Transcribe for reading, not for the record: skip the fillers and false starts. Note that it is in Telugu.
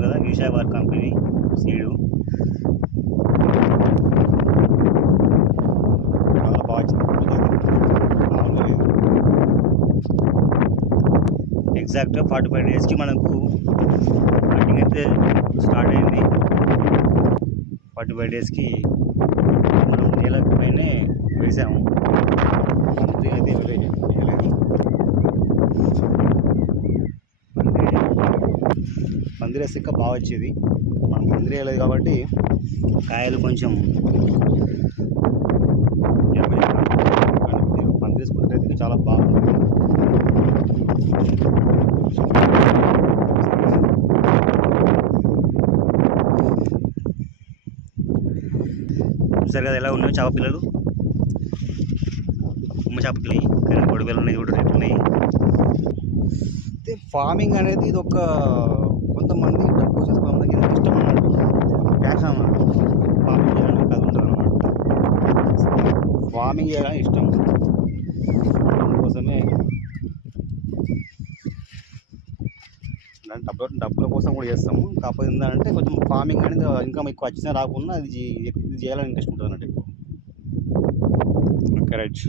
చూస్తున్నారు కదా, ఈషా కంపెనీ సీడు చాలా బాగా ఎగ్జాక్ట్గా 45 డేస్కి మనకు కటింగ్ అయితే స్టార్ట్ అయింది. 45 డేస్కి మనం నేలకు పైనే వేసాము. అయితే వేయలేదు. పందిరి వేస్తే ఇంకా బాగా వచ్చేది. మనం పందిరి వేయలేదు కాబట్టి కాయలు కొంచెం పందిరి వేసుకుంటే చాలా బాగుంటుంది. చూసారు కదా ఎలా ఉన్నాయి చేప పిల్లలు, ఉమ్మ చేప పిల్లలు, కానీ పొడిపిల్లలు ఉన్నాయి, చూడండి ఎట్లున్నాయి. అయితే ఫార్మింగ్ అనేది ఇది ఒక కొంతమంది డబ్బు కొంతమందికి ఇష్టం అన్నమాట, ప్యాషన్ అన్నమాట. ఫార్మింగ్ చేయాలని కాదు ఉంటుంది అన్నమాట, ఫార్మింగ్ చేయాలని ఇష్టం. అందుకోసమే డబ్బుల కోసం కూడా చేస్తాము. కాకపోతే ఏంటంటే కొంచెం ఫార్మింగ్ అనేది ఇంకా ఎక్కువ వచ్చినా రాకుండా ఇది చేయాలని ఇంట్రెస్ట్ ఉంటుంది అన్నట్టు ఎక్కువ. కరెక్ట్.